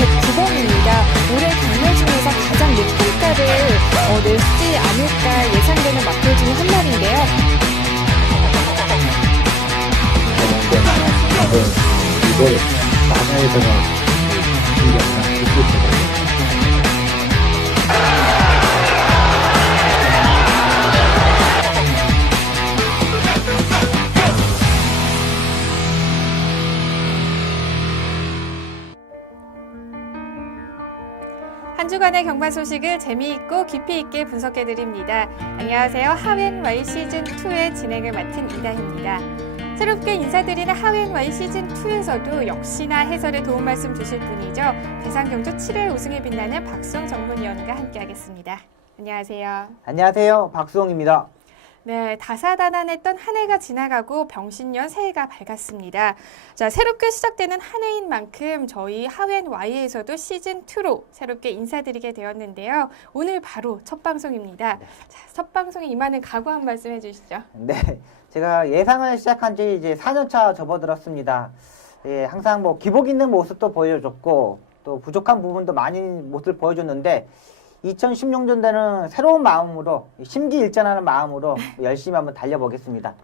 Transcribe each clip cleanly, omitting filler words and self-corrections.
109번입니다. 올해 경매 중에서 가장 높은 가를 내지 않을까 예상되는 마필 중에 한 마리인데요. 이걸 만화에다가 한 주간의 경마 소식을 재미있고 깊이 있게 분석해드립니다. 안녕하세요. 하웬Y 시즌2의 진행을 맡은 이다희입니다. 새롭게 인사드리는 하웬Y 시즌2에서도 역시나 해설에 도움 말씀 주실 분이죠. 대상경주 7회 우승에 빛나는 박수홍 전문위원과 함께하겠습니다. 안녕하세요. 안녕하세요. 박수홍입니다. 네, 다사다난했던 한 해가 지나가고 병신년 새해가 밝았습니다. 자, 새롭게 시작되는 한 해인 만큼 저희 하웬Y에서도 시즌2로 새롭게 인사드리게 되었는데요. 오늘 바로 첫 방송입니다. 자, 첫 방송에 임하는 각오 한 말씀 해주시죠. 네, 제가 예상을 시작한 지 이제 4년차 접어들었습니다. 예, 항상 뭐 기복 있는 모습도 보여줬고 또 부족한 부분도 많이 모습을 보여줬는데 2016년도에는 새로운 마음으로 심기일전하는 마음으로 열심히 한번 달려보겠습니다.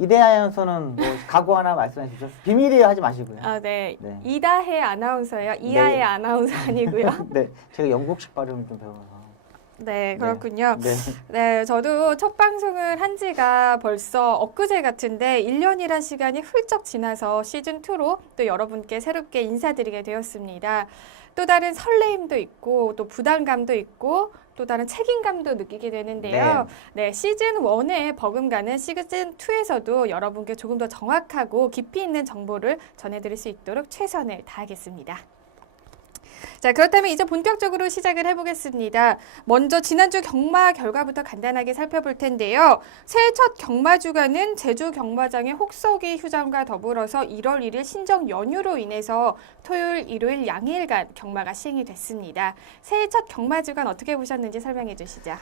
이다혜 아나운서는 뭐 각오 하나 말씀해 주시죠. 비밀이에요 하지 마시고요. 아, 네. 네. 이다혜 아나운서예요. 이하혜 네. 아나운서 아니고요. 네, 제가 영국식 발음 좀 배워서. 네, 그렇군요. 네. 네, 저도 첫 방송을 한 지가 벌써 엊그제 같은데 1년이란 시간이 훌쩍 지나서 시즌2로 또 여러분께 새롭게 인사드리게 되었습니다. 또 다른 설레임도 있고 또 부담감도 있고 또 다른 책임감도 느끼게 되는데요. 네, 시즌1에 버금가는 시즌2에서도 여러분께 조금 더 정확하고 깊이 있는 정보를 전해드릴 수 있도록 최선을 다하겠습니다. 자, 그렇다면 이제 본격적으로 시작을 해보겠습니다. 먼저 지난주 경마 결과부터 간단하게 살펴볼 텐데요. 새해 첫 경마 주간은 제주 경마장의 혹서기 휴장과 더불어서 1월 1일 신정 연휴로 인해서 토요일, 일요일 양일간 경마가 시행이 됐습니다. 새해 첫 경마 주간 어떻게 보셨는지 설명해 주시죠.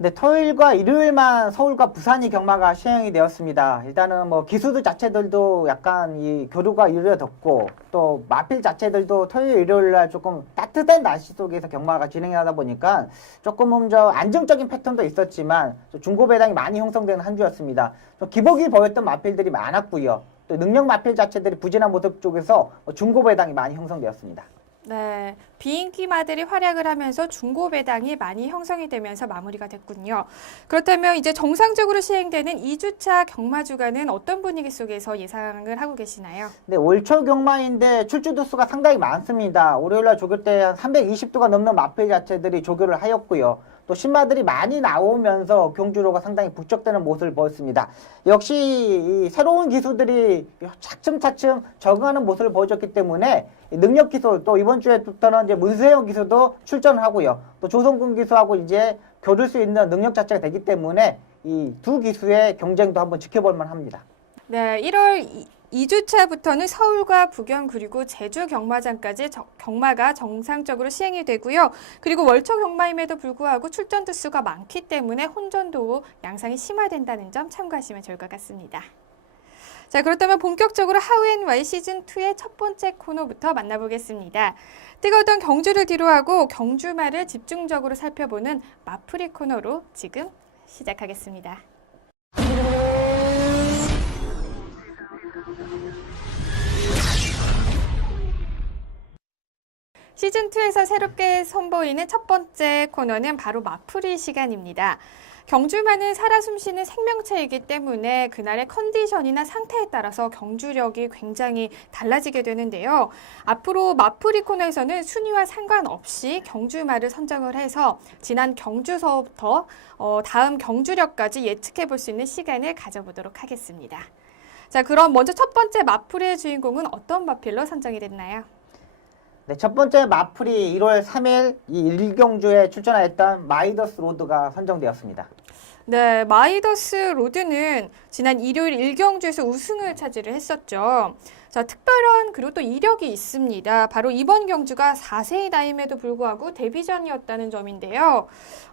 네, 토요일과 일요일만 서울과 부산이 경마가 시행이 되었습니다. 일단은 뭐 기수들 자체들도 약간 이 교류가 이루어졌고 또 마필 자체들도 토요일, 일요일 날 조금 따뜻한 날씨 속에서 경마가 진행하다 보니까 조금은 안정적인 패턴도 있었지만 중고 배당이 많이 형성되는 한 주였습니다. 기복이 보였던 마필들이 많았고요. 또 능력 마필 자체들이 부진한 모습 쪽에서 중고 배당이 많이 형성되었습니다. 네, 비인기마들이 활약을 하면서 중고 배당이 많이 형성이 되면서 마무리가 됐군요. 그렇다면 이제 정상적으로 시행되는 2주차 경마 주간은 어떤 분위기 속에서 예상을 하고 계시나요? 네, 올초 경마인데 출주도 수가 상당히 많습니다. 월요일날 조교 때 한 320두가 넘는 마필 자체들이 조교를 하였고요. 또 신마들이 많이 나오면서 경주로가 상당히 북적대는 모습을 보였습니다. 역시 이 새로운 기수들이 차츰차츰 적응하는 모습을 보여줬기 때문에 능력 기수 또 이번 주에부터는 이제 문세영 기수도 출전을 하고요. 또 조성군 기수하고 이제 겨룰 수 있는 능력 자체가 되기 때문에 이 두 기수의 경쟁도 한번 지켜볼 만합니다. 네, 1월 2주차부터는 서울과 부경 그리고 제주 경마장까지 경마가 정상적으로 시행이 되고요. 그리고 월초 경마임에도 불구하고 출전 두수가 많기 때문에 혼전도 양상이 심화된다는 점 참고하시면 좋을 것 같습니다. 자, 그렇다면 본격적으로 하웬Y 시즌2의 첫 번째 코너부터 만나보겠습니다. 뜨거웠던 경주를 뒤로하고 경주말을 집중적으로 살펴보는 마풀이 코너로 지금 시작하겠습니다. 시즌2에서 새롭게 선보이는 첫 번째 코너는 바로 마풀이 시간입니다. 경주마는 살아 숨쉬는 생명체이기 때문에 그날의 컨디션이나 상태에 따라서 경주력이 굉장히 달라지게 되는데요. 앞으로 마풀이 코너에서는 순위와 상관없이 경주마를 선정을 해서 지난 경주서부터 다음 경주력까지 예측해 볼 수 있는 시간을 가져보도록 하겠습니다. 자, 그럼 먼저 첫 번째 마풀이의 주인공은 어떤 마필로 선정이 됐나요? 네, 첫 번째 마풀이 1월 3일 이 1경주에 출전하였던 마이더스 로드가 선정되었습니다. 네, 마이더스 로드는 지난 일요일 1경주에서 우승을 차지를 했었죠. 자, 특별한 그리고 또 이력이 있습니다. 바로 이번 경주가 4세의 나이임에도 불구하고 데뷔전이었다는 점인데요.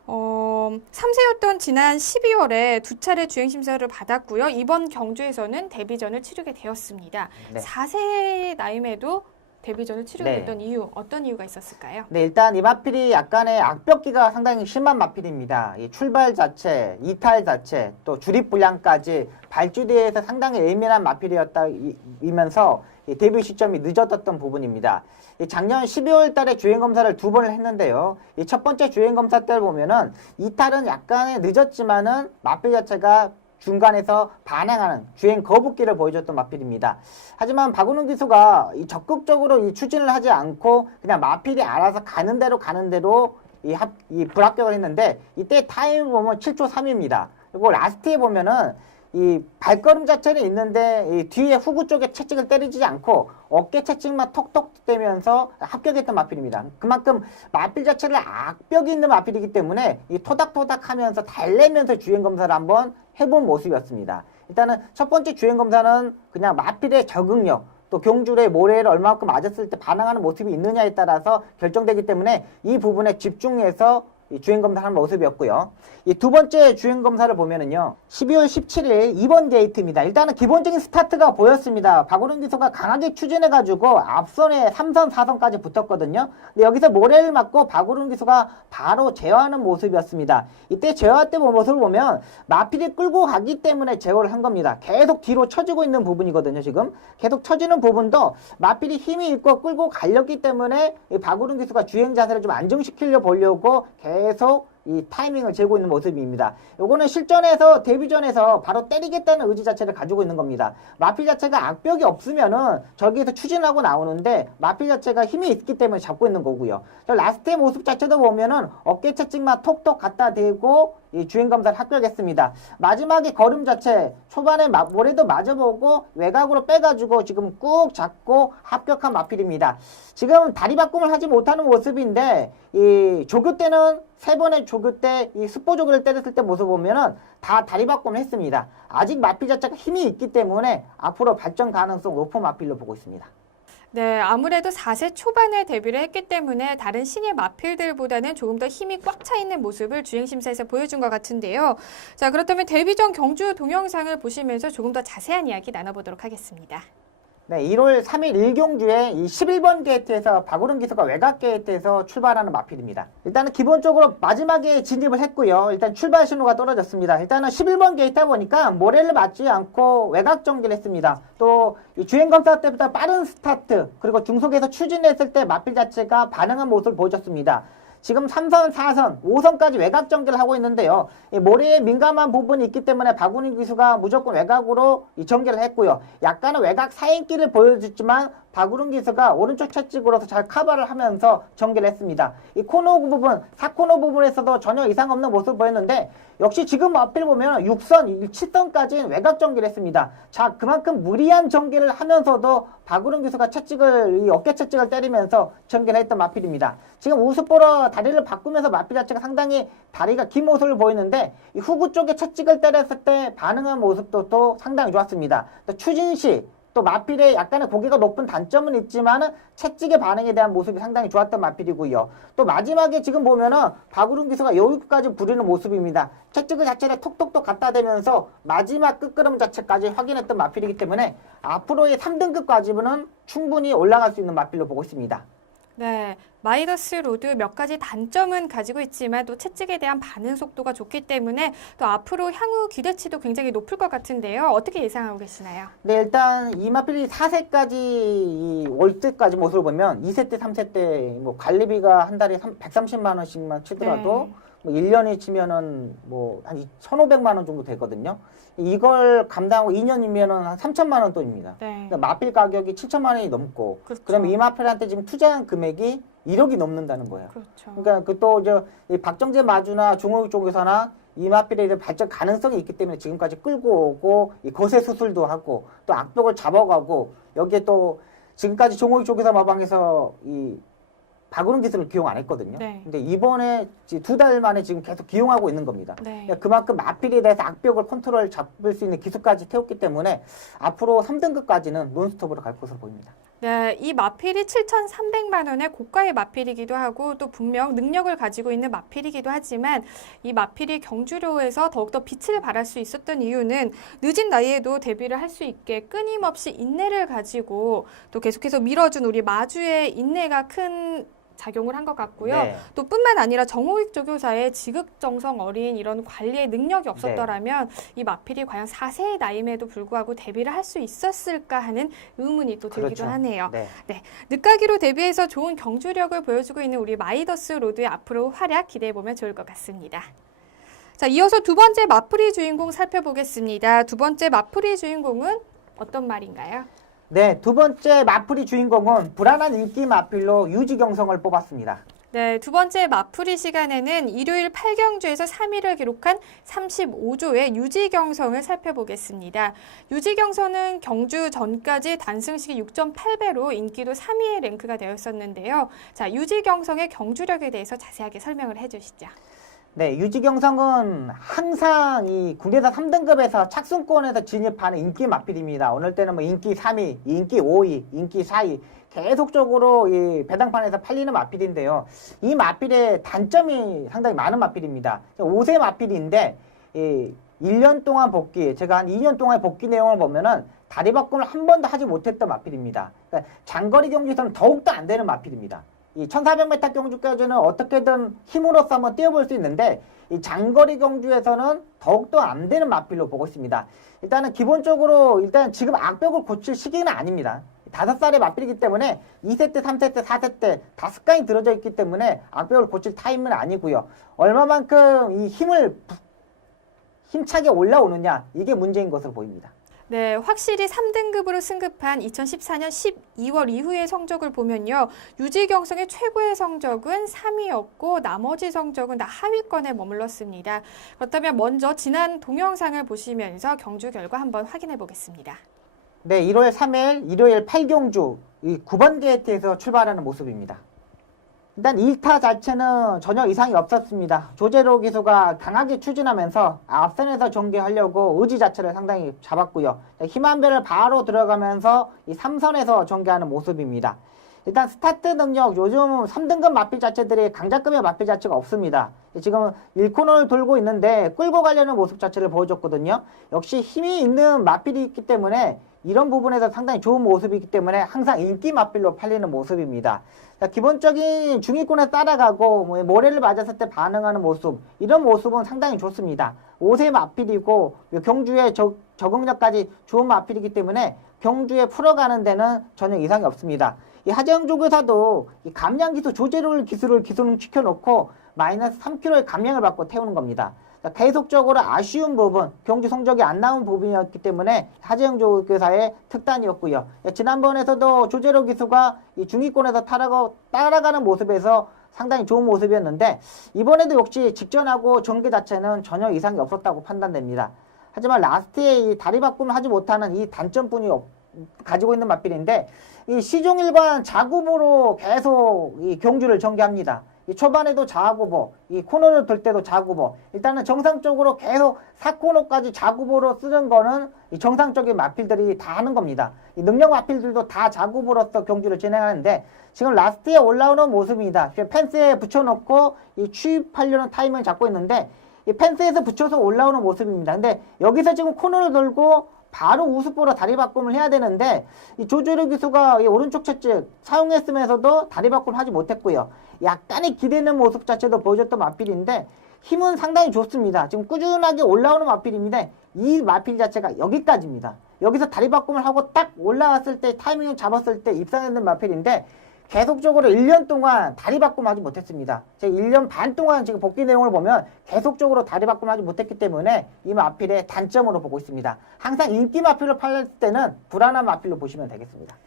3세였던 지난 12월에 두 차례 주행심사를 받았고요. 이번 경주에서는 데뷔전을 치르게 되었습니다. 네. 4세의 나이임에도 데뷔전을 치르게 네. 됐던 이유, 어떤 이유가 있었을까요? 네, 일단 이 마필이 약간의 악벽기가 상당히 심한 마필입니다. 이 출발 자체, 이탈 자체, 또 주립 분량까지 발주대에서 상당히 예민한 마필이었다면서 데뷔 시점이 늦어졌던 부분입니다. 작년 12월 달에 주행검사를 2번을 했는데요. 이 첫 번째 주행검사 때를 보면은 이탈은 약간의 늦었지만은 마필 자체가 중간에서 반항하는 주행 거북기를 보여줬던 마필입니다. 하지만 박은웅 기수가 적극적으로 추진을 하지 않고 그냥 마필이 알아서 가는 대로 이 불합격을 했는데 이때 타임 보면 7초 3입니다. 그리고 라스트에 보면은 이 발걸음 자체는 있는데 이 뒤에 후구 쪽에 채찍을 때리지 않고 어깨 채찍만 톡톡 떼면서 합격했던 마필입니다. 그만큼 마필 자체를 악벽이 있는 마필이기 때문에 이 토닥토닥 하면서 달래면서 주행검사를 한번 해본 모습이었습니다. 일단은 첫 번째 주행검사는 그냥 마필의 적응력, 또 경주의 모래를 얼마만큼 맞았을 때 반항하는 모습이 있느냐에 따라서 결정되기 때문에 이 부분에 집중해서 주행검사를 하는 모습이었고요. 이 두 번째 주행검사를 보면은요, 12월 17일 2번 게이트입니다. 일단은 기본적인 스타트가 보였습니다. 박은웅 기수가 강하게 추진해가지고 앞선에 3선, 4선까지 붙었거든요. 근데 여기서 모래를 맞고 박은웅 기수가 바로 제어하는 모습이었습니다. 이때 제어할 때 모습을 보면 마필이 끌고 가기 때문에 제어를 한 겁니다. 계속 뒤로 쳐지고 있는 부분이거든요, 지금. 계속 쳐지는 부분도 마필이 힘이 있고 끌고 가렸기 때문에 이 박은웅 기수가 주행 자세를 좀 안정시키려 보려고 계속 이 타이밍을 재고 있는 모습입니다. 요거는 실전에서 데뷔전에서 바로 때리겠다는 의지 자체를 가지고 있는 겁니다. 마필 자체가 악벽이 없으면은 저기에서 추진하고 나오는데 마필 자체가 힘이 있기 때문에 잡고 있는 거고요. 라스트의 모습 자체도 보면은 어깨 채찍만 톡톡 갖다 대고 이 주행검사를 합격했습니다. 마지막에 걸음 자체 초반에 모래도 맞아보고 외곽으로 빼가지고 지금 꾹 잡고 합격한 마필입니다. 지금 다리 바꿈을 하지 못하는 모습인데 이 조교 때는 세 번의 조교 때 이 스포 조교를 때렸을 때 모습 보면은 다 다리 바꿈을 했습니다. 아직 마필 자체가 힘이 있기 때문에 앞으로 발전 가능성 높은 마필로 보고 있습니다. 네, 아무래도 4세 초반에 데뷔를 했기 때문에 다른 신예 마필들보다는 조금 더 힘이 꽉 차 있는 모습을 주행심사에서 보여준 것 같은데요. 자, 그렇다면 데뷔 전 경주 동영상을 보시면서 조금 더 자세한 이야기 나눠보도록 하겠습니다. 네, 1월 3일 1경주에 이 11번 게이트에서 박은웅 기수가 외곽 게이트에서 출발하는 마필입니다. 일단은 기본적으로 마지막에 진입을 했고요. 일단 출발 신호가 떨어졌습니다. 일단은 11번 게이트다 보니까 모래를 맞지 않고 외곽 정지를 했습니다. 또 이 주행검사 때보다 빠른 스타트, 그리고 중속에서 추진했을 때 마필 자체가 반응한 모습을 보여줬습니다. 지금 3선, 4선, 5선까지 외곽 전개를 하고 있는데요. 이 모래에 민감한 부분이 있기 때문에 박은웅 기수가 무조건 외곽으로 이 전개를 했고요. 약간은 외곽 사인기를 보여줬지만 박은웅 기수가 오른쪽 채찍으로서 잘 커버를 하면서 전개를 했습니다. 이 코너 부분, 4코너 부분에서도 전혀 이상 없는 모습을 보였는데 역시 지금 앞을 보면 6선, 7선까지 외곽 전개를 했습니다. 자, 그만큼 무리한 전개를 하면서도 박은웅 기수가 이 어깨 채찍을 때리면서 전개를 했던 마필입니다. 지금 우스포로 다리를 바꾸면서 마필 자체가 상당히 다리가 긴 모습을 보이는데 이 후구 쪽에 채찍을 때렸을 때 반응한 모습도 또 상당히 좋았습니다. 또 추진 시 또 마필의 약간의 고개가 높은 단점은 있지만 채찍의 반응에 대한 모습이 상당히 좋았던 마필이고요. 또 마지막에 지금 보면은 박은웅 기수가 여유까지 부리는 모습입니다. 채찍을 자체를 톡톡톡 갖다 대면서 마지막 끝걸음 자체까지 확인했던 마필이기 때문에 앞으로의 3등급까지는 충분히 올라갈 수 있는 마필로 보고 있습니다. 네, 마이더스 로드 몇 가지 단점은 가지고 있지만 또 채찍에 대한 반응 속도가 좋기 때문에 또 앞으로 향후 기대치도 굉장히 높을 것 같은데요. 어떻게 예상하고 계시나요? 네, 일단 이 마필이 4세까지 올 때까지 모습을 보면 2세 때, 3세 때 뭐 관리비가 한 달에 130만 원씩만 치더라도 네. 뭐 1년에 치면은 뭐 한 1,500만 원 정도 되거든요. 이걸 감당하고 2년이면은 한 3천만 원 돈입니다. 네. 그러니까 마필 가격이 7천만 원이 넘고 그렇죠. 그러면 이 마필한테 지금 투자한 금액이 1억이 넘는다는 거예요. 그렇죠. 그러니까 이 박정재 마주나 중국 쪽에서나 이 마필에 대한 발전 가능성이 있기 때문에 지금까지 끌고 오고 이 거세 수술도 하고 또 악벽을 잡아가고 여기에 또 지금까지 종호익 쪽에서 마방에서 이 박은웅 기수를 기용 안 했거든요. 네. 근데 이번에 2달 만에 지금 계속 기용하고 있는 겁니다. 네. 그러니까 그만큼 마필에 대해서 악벽을 컨트롤 잡을 수 있는 기술까지 태웠기 때문에 앞으로 3등급까지는 논스톱으로 갈 것으로 보입니다. 네, 이 마필이 7,300만 원의 고가의 마필이기도 하고 또 분명 능력을 가지고 있는 마필이기도 하지만 이 마필이 경주로에서 더욱더 빛을 발할 수 있었던 이유는 늦은 나이에도 데뷔를 할 수 있게 끊임없이 인내를 가지고 또 계속해서 밀어준 우리 마주의 인내가 큰 작용을 한 것 같고요. 네. 또 뿐만 아니라 정호익 조교사의 지극정성 어린 이런 관리의 능력이 없었더라면 이 마필이 과연 4세의 나이임에도 불구하고 데뷔를 할 수 있었을까 하는 의문이 또 들기도 그렇죠. 하네요. 네. 늦가기로 데뷔해서 좋은 경주력을 보여주고 있는 우리 마이더스 로드의 앞으로 활약 기대해보면 좋을 것 같습니다. 자, 이어서 두 번째 마프리 주인공 살펴보겠습니다. 두 번째 마프리 주인공은 어떤 말인가요? 네, 두 번째 마풀이 주인공은 불안한 인기 마필로 유지경성을 뽑았습니다. 네, 두 번째 마풀이 시간에는 일요일 8경주에서 3위를 기록한 35조의 유지경성을 살펴보겠습니다. 유지경성은 경주 전까지 단승시기 6.8배로 인기도 3위에 랭크가 되었었는데요. 자, 유지경성의 경주력에 대해서 자세하게 설명을 해주시죠. 네, 유지경성은 항상 이 국내에서 3등급에서 착순권에서 진입하는 인기 마필입니다. 오늘 때는 뭐 인기 3위, 인기 5위, 인기 4위 계속적으로 이 배당판에서 팔리는 마필인데요. 이 마필의 단점이 상당히 많은 마필입니다. 5세 마필인데 이 1년 동안 복귀, 제가 한 2년 동안 복귀 내용을 보면은 다리 바꿈을 한 번도 하지 못했던 마필입니다. 그러니까 장거리 경주에서는 더욱더 안 되는 마필입니다. 이 1400m 경주까지는 어떻게든 힘으로써 한번 뛰어볼 수 있는데 이 장거리 경주에서는 더욱더 안 되는 마필로 보고 있습니다. 일단은 기본적으로 일단 지금 악벽을 고칠 시기는 아닙니다. 5살의 마필이기 때문에 2세 때, 3세 때, 4세 때 다 습관이 들어져 있기 때문에 악벽을 고칠 타임은 아니고요. 얼마만큼 이 힘차게 올라오느냐 이게 문제인 것으로 보입니다. 네, 확실히 3등급으로 승급한 2014년 12월 이후의 성적을 보면요. 유지경성의 최고의 성적은 3위였고 나머지 성적은 다 하위권에 머물렀습니다. 그렇다면 먼저 지난 동영상을 보시면서 경주 결과 한번 확인해 보겠습니다. 네, 1월 3일 일요일 8경주 이 9번 게이트에서 출발하는 모습입니다. 일단 1타 자체는 전혀 이상이 없었습니다. 조재로 기수가 강하게 추진하면서 앞선에서 전개하려고 의지 자체를 상당히 잡았고요. 힘한배를 바로 들어가면서 이 3선에서 전개하는 모습입니다. 일단 스타트 능력, 요즘 3등급 마필 자체들이 강자급의 마필 자체가 없습니다. 지금 1코너를 돌고 있는데 끌고 가려는 모습 자체를 보여줬거든요. 역시 힘이 있는 마필이 있기 때문에 이런 부분에서 상당히 좋은 모습이기 때문에 항상 인기 마필로 팔리는 모습입니다. 자, 기본적인 중위권에 따라가고 모래를 맞았을 때 반응하는 모습, 이런 모습은 상당히 좋습니다. 5세 마필이고 경주의 적응력까지 좋은 마필이기 때문에 경주에 풀어가는 데는 전혀 이상이 없습니다. 이 하재영 조교사도 이 감량 기수 조제롤 기술을 시켜놓고 마이너스 3kg의 감량을 받고 태우는 겁니다. 계속적으로 아쉬운 부분, 경주 성적이 안 나온 부분이었기 때문에 하재영 조교사의 특단이었고요. 지난번에서도 조재로 기수가 이 중위권에서 따라가는 모습에서 상당히 좋은 모습이었는데 이번에도 역시 직전하고 전개 자체는 전혀 이상이 없었다고 판단됩니다. 하지만 라스트에 이 다리 바꿈을 하지 못하는 이 단점뿐이 가지고 있는 마필인데 이 시종일관 자구보로 계속 이 경주를 전개합니다. 이 초반에도 자구보, 이 코너를 돌 때도 자구보. 일단은 정상적으로 계속 4코너까지 자구보로 쓰는 거는 이 정상적인 마필들이 다 하는 겁니다. 이 능력 마필들도 다 자구보로서 경주를 진행하는데 지금 라스트에 올라오는 모습입니다. 펜스에 붙여놓고 이 추입하려는 타이밍을 잡고 있는데 이 펜스에서 붙여서 올라오는 모습입니다. 근데 여기서 지금 코너를 돌고 바로 우습보로 다리 바꿈을 해야 되는데 이 조조르 기수가 이 오른쪽 채찍 사용했으면서도 다리 바꿈을 하지 못했고요. 약간의 기대는 모습 자체도 보여줬던 마필인데 힘은 상당히 좋습니다. 지금 꾸준하게 올라오는 마필인데 이 마필 자체가 여기까지입니다. 여기서 다리 바꿈을 하고 딱 올라왔을 때 타이밍을 잡았을 때 입상했는 마필인데 계속적으로 1년 동안 다리 바꿈 하지 못했습니다. 제가 1년 반 동안 지금 복귀 내용을 보면 계속적으로 다리 바꿈 하지 못했기 때문에 이 마필의 단점으로 보고 있습니다. 항상 인기 마필로 팔릴 때는 불안한 마필로 보시면 되겠습니다.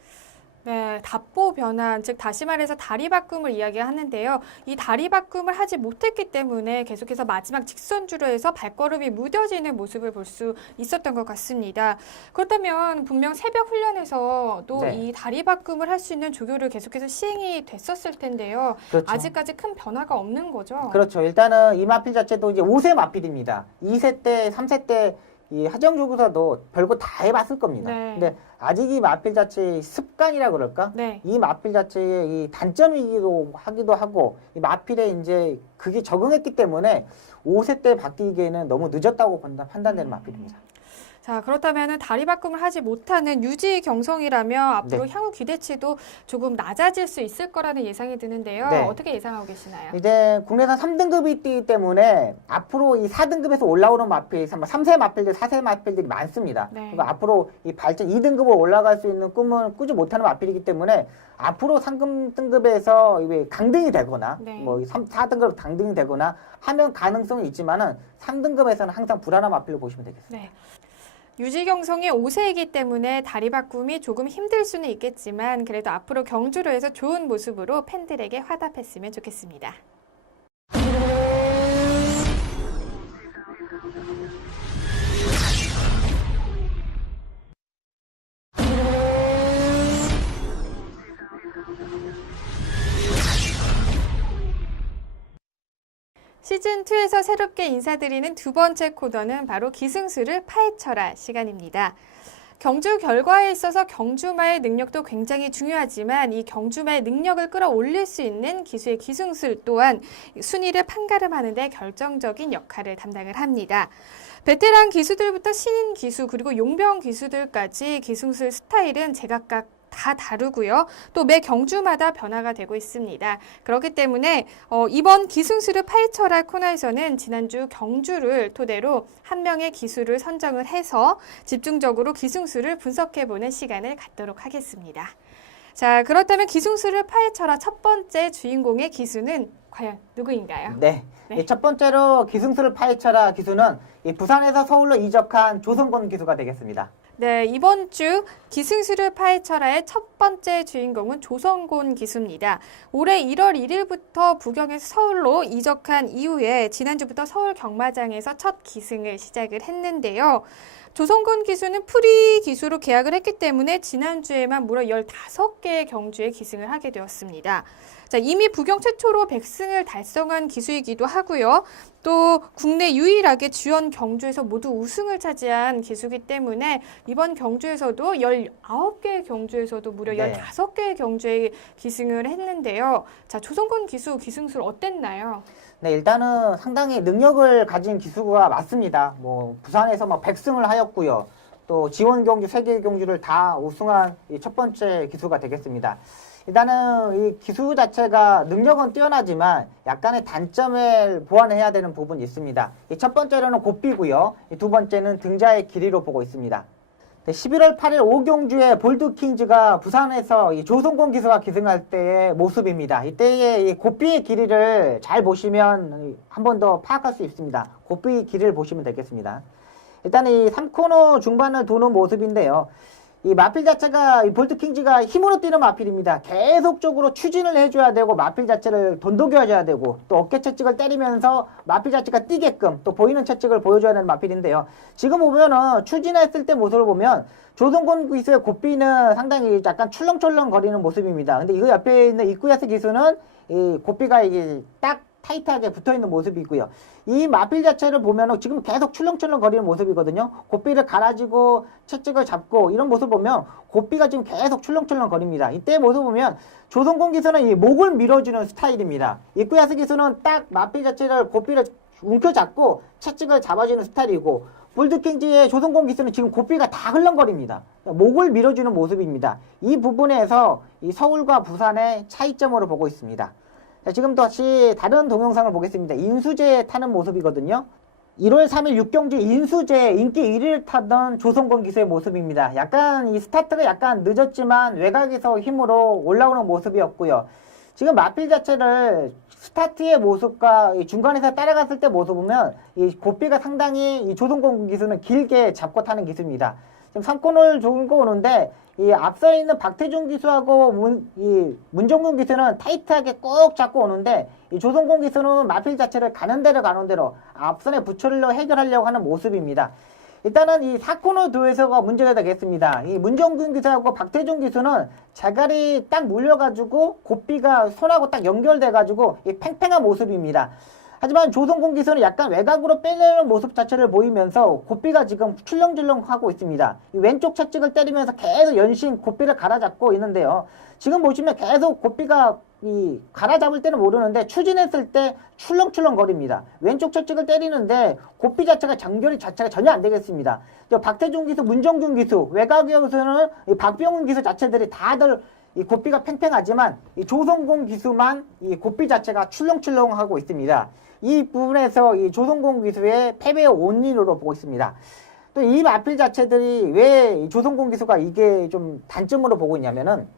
네, 답보 변환, 즉 다시 말해서 다리 바꿈을 이야기하는데요. 이 다리 바꿈을 하지 못했기 때문에 계속해서 마지막 직선주로에서 발걸음이 무뎌지는 모습을 볼 수 있었던 것 같습니다. 그렇다면 분명 새벽 훈련에서도 네. 이 다리 바꿈을 할 수 있는 조교를 계속해서 시행이 됐었을 텐데요. 그렇죠. 아직까지 큰 변화가 없는 거죠. 그렇죠. 일단은 이 마필 자체도 이제 5세 마필입니다. 2세 때, 3세 때 이 하정 조교사도 별거 다 해봤을 겁니다. 네. 근데 아직 이 마필 자체의 습관이라 그럴까? 네. 이 마필 자체의 이 단점이기도 하기도 하고 이 마필에 이제 그게 적응했기 때문에 5세 때 바뀌기에는 너무 늦었다고 판단되는 마필입니다. 자, 그렇다면 다리 바꿈을 하지 못하는 유지 경성이라면 앞으로 네. 향후 기대치도 조금 낮아질 수 있을 거라는 예상이 드는데요. 네. 어떻게 예상하고 계시나요? 이제 국내산 3등급이 뛰기 때문에 앞으로 이 4등급에서 올라오는 마필, 3세 마필들, 4세 마필들이 많습니다. 네. 그리고 앞으로 이 발전 2등급으로 올라갈 수 있는 꿈은 꾸지 못하는 마필이기 때문에 앞으로 3등급에서 강등이 되거나 네. 뭐 4등급 강등이 되거나 하면 가능성이 있지만은 3등급에서는 항상 불안한 마필로 보시면 되겠습니다. 네. 유지경성이 5세이기 때문에 다리 바꿈이 조금 힘들 수는 있겠지만 그래도 앞으로 경주로에서 좋은 모습으로 팬들에게 화답했으면 좋겠습니다. 시즌2에서 새롭게 인사드리는 두 번째 코너는 바로 기승수를 파헤쳐라 시간입니다. 경주 결과에 있어서 경주마의 능력도 굉장히 중요하지만 이 경주마의 능력을 끌어올릴 수 있는 기수의 기승술 또한 순위를 판가름하는 데 결정적인 역할을 담당을 합니다. 베테랑 기수들부터 신인 기수 그리고 용병 기수들까지 기승술 스타일은 제각각 다 다르고요. 또 매 경주마다 변화가 되고 있습니다. 그렇기 때문에 이번 기승수를 파헤쳐라 코너에서는 지난주 경주를 토대로 한 명의 기수를 선정을 해서 집중적으로 기승수를 분석해보는 시간을 갖도록 하겠습니다. 자, 그렇다면 기승수를 파헤쳐라 첫 번째 주인공의 기수는 과연 누구인가요? 네. 네. 첫 번째로 기승수를 파헤쳐라 기수는 이 부산에서 서울로 이적한 조성권 기수가 되겠습니다. 네, 이번 주 기승수를 파헤쳐라의 첫 번째 주인공은 조성곤 기수입니다. 올해 1월 1일부터 부경에서 서울로 이적한 이후에 지난주부터 서울 경마장에서 첫 기승을 시작을 했는데요. 조성곤 기수는 프리 기수로 계약을 했기 때문에 지난주에만 무려 15개의 경주에 기승을 하게 되었습니다. 자, 이미 부경 최초로 100승을 달성한 기수이기도 하고요. 또 국내 유일하게 주연 경주에서 모두 우승을 차지한 기수이기 때문에 이번 경주에서도 19개의 경주에서도 무려 네. 15개의 경주에 기승을 했는데요. 자, 조성곤 기수 기승술 어땠나요? 네, 일단은 상당히 능력을 가진 기수가 맞습니다. 뭐 부산에서 막 100승을 하였고요. 또 지원 경주, 세계 경주를 다 우승한 이 첫 번째 기수가 되겠습니다. 일단은 이 기수 자체가 능력은 뛰어나지만 약간의 단점을 보완해야 되는 부분이 있습니다. 이 첫 번째로는 고삐고요. 이 두 번째는 등자의 길이로 보고 있습니다. 11월 8일 5경주에 볼드킹즈가 부산에서 이 조성곤 기수가 기승할 때의 모습입니다. 이때의 이 고삐의 길이를 잘 보시면 한 번 더 파악할 수 있습니다. 고삐의 길이를 보시면 되겠습니다. 일단 이 3코너 중반을 도는 모습인데요. 이 마필 자체가 이 볼트킹즈가 힘으로 뛰는 마필입니다. 계속적으로 추진을 해줘야 되고 마필 자체를 돈독여줘야 되고 또 어깨 채찍을 때리면서 마필 자체가 뛰게끔 또 보이는 채찍을 보여줘야 되는 마필인데요. 지금 보면은 추진했을 때 모습을 보면 조성곤 기수의 고삐는 상당히 약간 출렁출렁 거리는 모습입니다. 근데 이 옆에 있는 이쿠야스 기수는 이 고삐가 이게 딱 타이트하게 붙어있는 모습이고요. 이 마필 자체를 보면 지금 계속 출렁출렁 거리는 모습이거든요. 고삐를 갈아지고 채찍을 잡고 이런 모습 보면 고삐가 지금 계속 출렁출렁 거립니다. 이때 모습 보면 조성곤 기수는 이 목을 밀어주는 스타일입니다. 이쿠야스 기수는 딱 마필 자체를 고삐를 움켜잡고 채찍을 잡아주는 스타일이고 볼드킹즈의 조성곤 기수는 지금 고삐가 다 흘렁거립니다. 목을 밀어주는 모습입니다. 이 부분에서 이 서울과 부산의 차이점으로 보고 있습니다. 자, 지금 다시 다른 동영상을 보겠습니다. 인수제 타는 모습이거든요. 1월 3일 6경주 인수제 인기 1위를 타던 조성곤 기수의 모습입니다. 약간 이 스타트가 약간 늦었지만 외곽에서 힘으로 올라오는 모습이었고요. 지금 마필 자체를 스타트의 모습과 이 중간에서 따라갔을 때 모습 보면 이 고삐가 상당히 이 조성곤 기수는 길게 잡고 타는 기수입니다. 지금 3코너를 돌고 오는데 이 앞서 있는 박태준 기수하고 문정근 기수는 타이트하게 꼭 잡고 오는데 이 조성곤 기수는 마필 자체를 가는 대로 앞선에 붙여려고 해결하려고 하는 모습입니다. 일단은 이 4코너 도에서가 문제가 되겠습니다. 이 문정근 기수하고 박태준 기수는 자갈이 딱 물려가지고 고삐가 손하고 딱 연결돼가지고 이 팽팽한 모습입니다. 하지만 조성공 기수는 약간 외곽으로 빼내는 모습 자체를 보이면서 고삐가 지금 출렁출렁하고 있습니다. 이 왼쪽 채찍을 때리면서 계속 연신 고삐를 갈아잡고 있는데요. 지금 보시면 계속 고삐가 이 갈아잡을 때는 모르는데 추진했을 때 출렁출렁 거립니다. 왼쪽 채찍을 때리는데 고삐 자체가 장결이 자체가 전혀 안 되겠습니다. 박태준 기수, 문정준 기수, 외곽에서는 이 박병훈 기수 자체들이 다들 이 고삐가 팽팽하지만 이 조성공 기수만 이 고삐 자체가 출렁출렁하고 있습니다. 이 부분에서 이 조성공 기수의 패배의 원인으로 보고 있습니다. 또 이 마필 자체들이 왜 조성공 기수가 이게 좀 단점으로 보고 있냐면은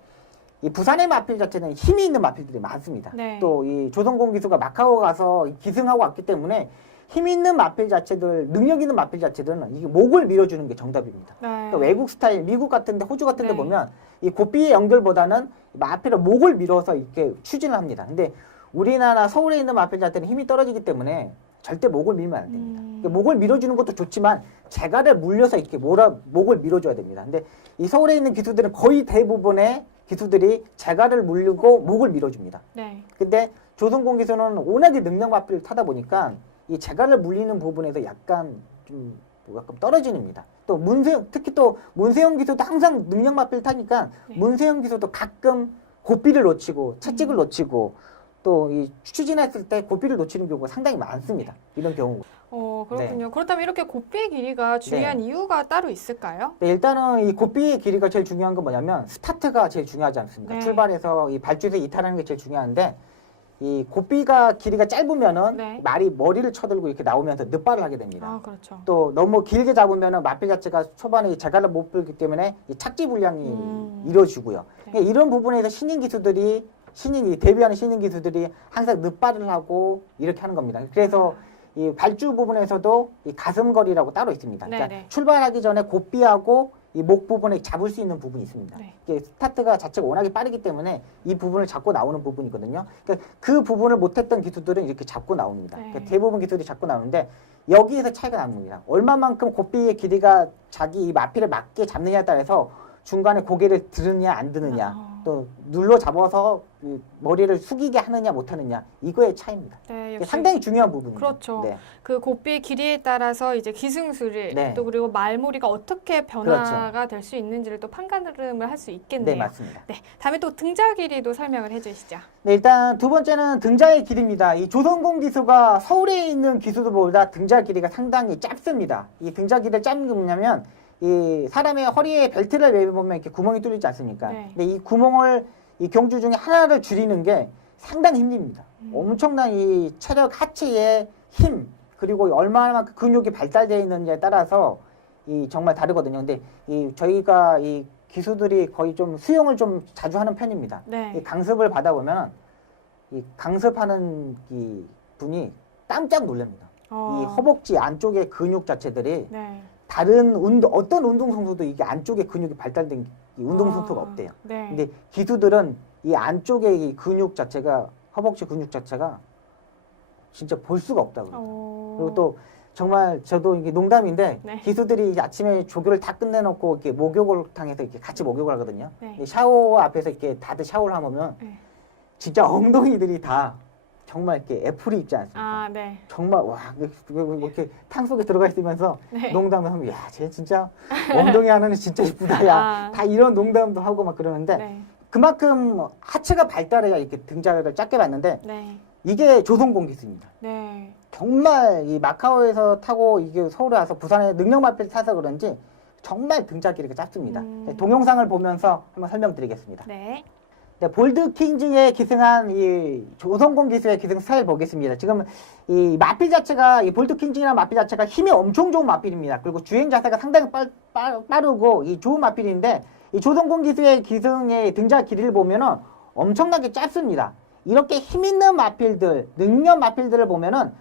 이 부산의 마필 자체는 힘이 있는 마필들이 많습니다. 네. 또 이 조성공 기수가 마카오 가서 기승하고 왔기 때문에 힘 있는 마필 자체들, 능력 있는 마필 자체들은 이게 목을 밀어주는 게 정답입니다. 네. 그러니까 외국 스타일, 미국 같은데, 호주 같은데 네. 보면 이 고삐의 연결보다는 마필의 목을 밀어서 이렇게 추진을 합니다. 근데 우리나라 서울에 있는 마필 자체는 힘이 떨어지기 때문에 절대 목을 밀면 안 됩니다. 그러니까 목을 밀어주는 것도 좋지만 재갈을 물려서 이렇게 목을 밀어줘야 됩니다. 근데 이 서울에 있는 기수들은 거의 대부분의 기수들이 재갈을 물리고 목을 밀어줍니다. 네. 근데 조성공 기수는 워낙에 능력 마필을 타다 보니까 이 재갈을 물리는 부분에서 약간 좀 약간 떨어집니다. 또 문세영, 특히 또 문세영 기수도 항상 능력 마필을 타니까 네. 문세영 기수도 가끔 고삐를 놓치고 채찍을 놓치고 또 이 추진했을 때 고삐를 놓치는 경우가 상당히 많습니다. 이런 경우. 그렇군요. 그렇다면 이렇게 고삐의 길이가 중요한 이유가 따로 있을까요? 네, 일단은 이 고삐의 길이가 제일 중요한 건 뭐냐면 스타트가 제일 중요하지 않습니까? 네. 출발해서 이 발주에서 이탈하는 게 제일 중요한데 이 고삐가 길이가 짧으면은 네. 말이 머리를 쳐들고 이렇게 나오면서 늑발을 하게 됩니다. 아, 그렇죠. 또 너무 길게 잡으면은 마필 자체가 초반에 이 재갈을 못 풀기 때문에 이 착지 불량이 이루어지고요. 네. 그러니까 이런 부분에서 데뷔하는 신인 기수들이 항상 늑발을 하고 이렇게 하는 겁니다. 그래서 이 발주 부분에서도 이 가슴걸이라고 따로 있습니다. 그러니까 네네. 출발하기 전에 고삐하고 이 목 부분에 잡을 수 있는 부분이 있습니다. 네. 이게 스타트가 자체가 워낙에 빠르기 때문에 이 부분을 잡고 나오는 부분이거든요. 그러니까 그 부분을 못했던 기수들은 이렇게 잡고 나옵니다. 네. 그러니까 대부분 기수들이 잡고 나오는데 여기에서 차이가 납니다. 얼마만큼 고삐의 길이가 자기 이 마필에 맞게 잡느냐에 따라서 중간에 고개를 드느냐 안 드느냐 또 눌러 잡아서 이 머리를 숙이게 하느냐 못하느냐 이거의 차이입니다. 네, 이게 역시 상당히 중요한 부분입니다. 그렇죠. 네. 그 고삐의 길이에 따라서 이제 기승술을 네. 또 그리고 말무리가 어떻게 변화가 될 수 있는지를 또 판가름을 할 수 있겠네요. 네, 맞습니다. 네, 다음에 또 등자 길이도 설명을 해주시죠. 네, 일단 두 번째는 등자의 길이입니다. 이 조성공 기수가 서울에 있는 기수들보다 등자 길이가 상당히 짧습니다. 이 등자 길이를 짧은 게 뭐냐면 이 사람의 허리에 벨트를 매보면 이렇게 구멍이 뚫리지 않습니까? 네. 근데 이 구멍을 이 경주 중에 하나를 줄이는 게 상당히 힘듭니다. 엄청난 이 체력 하체의 힘 그리고 얼마만큼 근육이 발달되어 있는지에 따라서 이 정말 다르거든요. 근데 이 저희가 이 기수들이 거의 좀 수영을 좀 자주 하는 편입니다. 네. 이 강습을 받아보면 이 강습하는 이 분이 깜짝 놀랍니다. 이 허벅지 안쪽의 근육 자체들이 네. 다른 어떤 운동 선수도 이게 안쪽에 근육이 발달된 이 운동 선수가 없대요. 네. 근데 기수들은 이 안쪽에 이 근육 자체가 허벅지 근육 자체가 진짜 볼 수가 없다고 그래요. 그리고 또 정말 저도 이게 농담인데 네. 기수들이 이제 아침에 조교를 다 끝내놓고 이렇게 목욕탕에서 이렇게 같이 목욕을 하거든요. 네. 이 샤워 앞에서 이렇게 다들 샤워를 하면 네. 진짜 엉덩이들이 다 정말 이렇게 애플이 있지 않습니까? 아, 네. 정말 와 이렇게 탕 속에 들어가 있으면서 네. 농담을 하면 야쟤 진짜 엉덩이 하나는 진짜 이쁘다 야 아. 다 이런 농담도 하고 막 그러는데 네. 그만큼 하체가 발달해야 이렇게 등자를 짧게 봤는데 네. 이게 조성공 기수입니다. 네. 정말 이 마카오에서 타고 이게 서울에 와서 부산에 능력마필 타서 그런지 정말 등자 길이가 짧습니다. 동영상을 보면서 한번 설명드리겠습니다. 네. 네, 볼드킹즈에 기승한 이 조성공 기수의 기승 스타일 보겠습니다. 지금 이 마필 자체가 이 볼드킹즈나 마필 자체가 힘이 엄청 좋은 마필입니다. 그리고 주행 자세가 상당히 빠르고 이 좋은 마필인데 이 조성공 기수의 기승의 등자 길이를 보면은 엄청나게 짧습니다. 이렇게 힘 있는 마필들, 능력 마필들을 보면은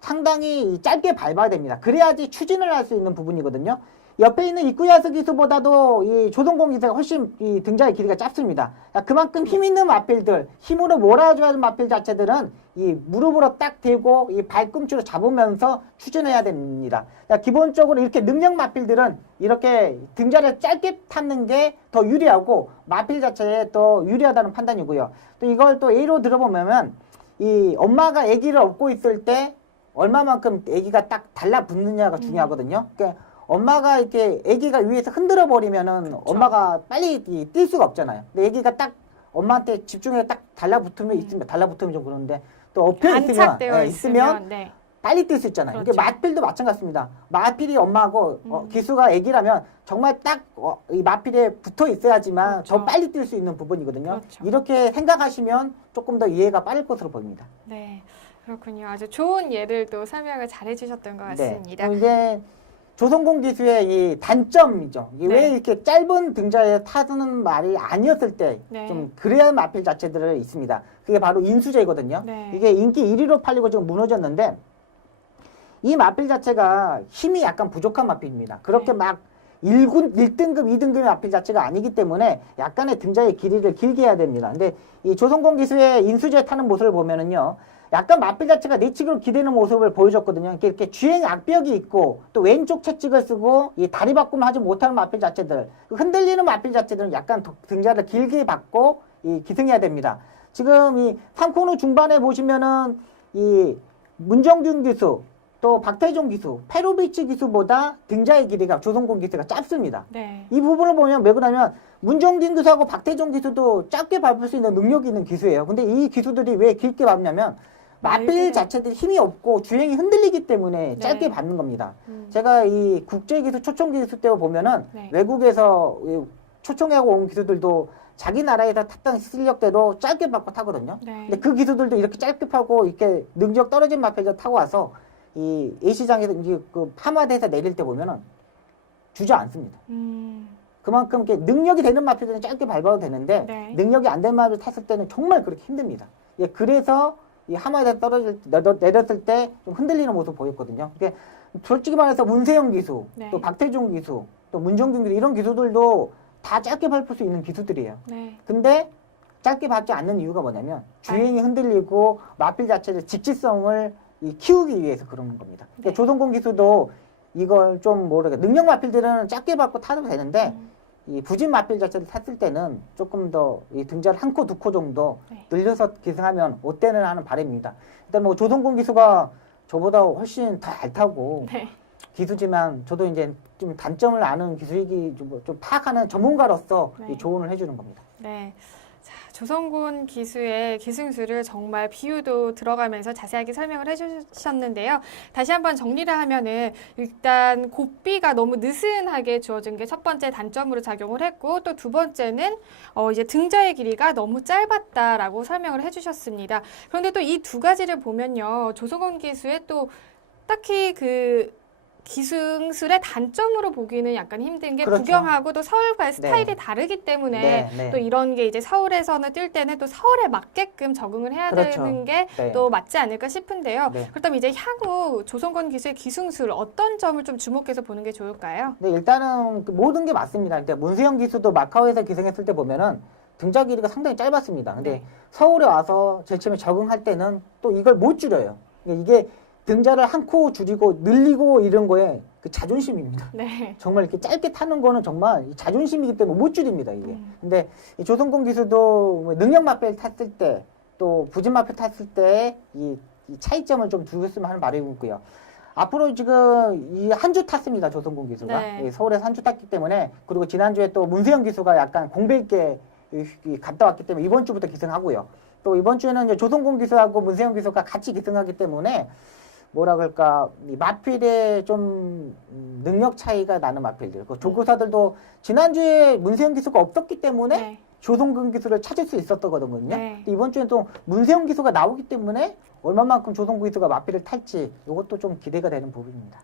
상당히 짧게 밟아야 됩니다. 그래야지 추진을 할 수 있는 부분이거든요. 옆에 있는 이쿠야스 기수보다도 이 조성공 기수가 훨씬 이 등자의 길이가 짧습니다. 그만큼 힘 있는 마필들, 힘으로 몰아줘야 마필 자체들은 이 무릎으로 딱 대고 이 발꿈치로 잡으면서 추진해야 됩니다. 기본적으로 이렇게 능력 마필들은 이렇게 등자를 짧게 타는 게 더 유리하고 마필 자체에 또 유리하다는 판단이고요. 또 이걸 또 A로 들어보면 이 엄마가 아기를 업고 있을 때 얼마만큼 아기가 딱 달라붙느냐가 중요하거든요. 그러니까 엄마가 이렇게 아기가 위에서 흔들어 버리면은 그쵸. 엄마가 빨리 뛸 수가 없잖아요. 근데 아기가 딱 엄마한테 집중해서 딱 달라붙으면 있으면 달라붙으면 좀 그런데 또 엎여 안착되어 있으면 네. 빨리 뛸 수 있잖아요. 그렇죠. 이게 마필도 마찬가지입니다. 마필이 엄마하고 기수가 아기라면 정말 딱 이 마필에 붙어 있어야지만 그렇죠. 더 빨리 뛸 수 있는 부분이거든요. 그렇죠. 이렇게 생각하시면 조금 더 이해가 빠를 것으로 보입니다. 네. 그렇군요. 아주 좋은 예를 또 설명을 잘 해주셨던 것 같습니다. 그럼 이제 조선공 기수의 이 단점이죠. 이게 왜 네. 이렇게 짧은 등자에 타는 말이 아니었을 때 네. 좀 그래야 마필 자체들이 있습니다. 그게 바로 인수제거든요. 네. 이게 인기 1위로 팔리고 지금 무너졌는데 이 마필 자체가 힘이 약간 부족한 마필입니다. 그렇게 네. 막 1등급, 2등급의 마필 자체가 아니기 때문에 약간의 등자의 길이를 길게 해야 됩니다. 근데 이 조선공 기수의 인수제 타는 모습을 보면은요. 약간 마필 자체가 내측으로 기대는 모습을 보여줬거든요. 이렇게 주행 악벽이 있고 또 왼쪽 채찍을 쓰고 이 다리 바꿈을 하지 못하는 마필 자체들, 흔들리는 마필 자체들은 약간 등자를 길게 받고 이 기승해야 됩니다. 지금 이 3코너 중반에 보시면은 이 문정균 기수 또 박태종 기수, 페로비치 기수보다 등자의 길이가 조선공 기수가 짧습니다. 네. 이 부분을 보면 왜 그러냐면 문정균 기수하고 박태종 기수도 짧게 밟을 수 있는 능력이 있는 기수예요. 근데 이 기수들이 왜 길게 밟냐면 마필 자체들이 힘이 없고 주행이 흔들리기 때문에 네. 짧게 밟는 겁니다. 제가 이 국제기수 초청기수 때 보면은 네. 외국에서 초청하고 온 기수들도 자기 나라에서 탔던 실력대로 짧게 밟고 타거든요. 네. 근데 그 기수들도 이렇게 짧게 파고 이렇게 능력 떨어진 마필을 타고 와서 이 A시장에서 이제 그 파마대에서 내릴 때 보면은 주저앉습니다. 그만큼 이렇게 능력이 되는 마필들은 짧게 밟아도 되는데 네. 능력이 안 되는 마필을 탔을 때는 정말 그렇게 힘듭니다. 예, 그래서 이 하마에서 내렸을 때 좀 흔들리는 모습 보였거든요. 이게 솔직히 말해서 문세영 기수, 네. 또 박태종 기수, 또 문정균 기수 이런 기수들도 다 짧게 밟을 수 있는 기수들이에요. 네. 근데 짧게 밟지 않는 이유가 뭐냐면 주행이 흔들리고 마필 자체의 직지성을 키우기 위해서 그런 겁니다. 그러니까 네. 조선공 기수도 이걸 좀 뭐랄까 능력 마필들은 짧게 밟고 타도 되는데 이 부진 마필 자체를 탔을 때는 조금 더 이 등자를 한 코, 두 코 정도 네. 늘려서 기승하면 어때는 하는 바람입니다. 일단 뭐 조선공 기수가 저보다 훨씬 더 잘 타고 네. 기수지만 저도 이제 좀 단점을 아는 기수이기 좀 파악하는 전문가로서 네. 이 조언을 해주는 겁니다. 네. 자, 조선군 기수의 기승수를 정말 비유도 들어가면서 자세하게 설명을 해주셨는데요. 다시 한번 정리를 하면은 일단 고삐가 너무 느슨하게 주어진 게 첫 번째 단점으로 작용을 했고 또 두 번째는 이제 등자의 길이가 너무 짧았다라고 설명을 해주셨습니다. 그런데 또 이 두 가지를 보면요. 조선군 기수의 또 딱히 그 기승술의 단점으로 보기는 약간 힘든 게 그렇죠. 구경하고 또 서울과의 스타일이 네. 다르기 때문에 네, 네. 또 이런 게 이제 서울에서는 뛸 때는 또 서울에 맞게끔 적응을 해야 그렇죠. 되는 게 네. 또 맞지 않을까 싶은데요. 네. 그렇다면 이제 향후 조선권 기수의 기승술 어떤 점을 좀 주목해서 보는 게 좋을까요? 네, 일단은 그 모든 게 맞습니다. 근데 문세영 기수도 마카오에서 기승했을 때 보면은 등자 길이가 상당히 짧았습니다. 근데 네. 서울에 와서 제일 처음에 적응할 때는 또 이걸 못 줄여요. 이게 등자를 한 코 줄이고 늘리고 이런 거에 그 자존심입니다. 네. 정말 이렇게 짧게 타는 거는 정말 자존심이기 때문에 못 줄입니다, 이게. 근데 이 조선공 기수도 뭐 능력 마필 탔을 때 또 부진 마필 탔을 때 이 차이점을 좀 두었으면 하는 바람이 있고요. 앞으로 지금 이 한 주 탔습니다, 조선공 기수가. 네. 이 서울에서 한 주 탔기 때문에 그리고 지난주에 또 문세영 기수가 약간 공백 있게 갔다 왔기 때문에 이번 주부터 기승하고요. 또 이번 주에는 이제 조선공 기수하고 문세영 기수가 같이 기승하기 때문에 뭐라 그럴까, 이 마필에 좀 능력 차이가 나는 마필들. 그 조교사들도 지난주에 문세영 기수가 없었기 때문에 네. 조선군 기수를 찾을 수 있었거든요. 네. 근데 이번 주엔 또 문세영 기수가 나오기 때문에 얼마만큼 조선군 기수가 마필을 탈지 이것도 좀 기대가 되는 부분입니다.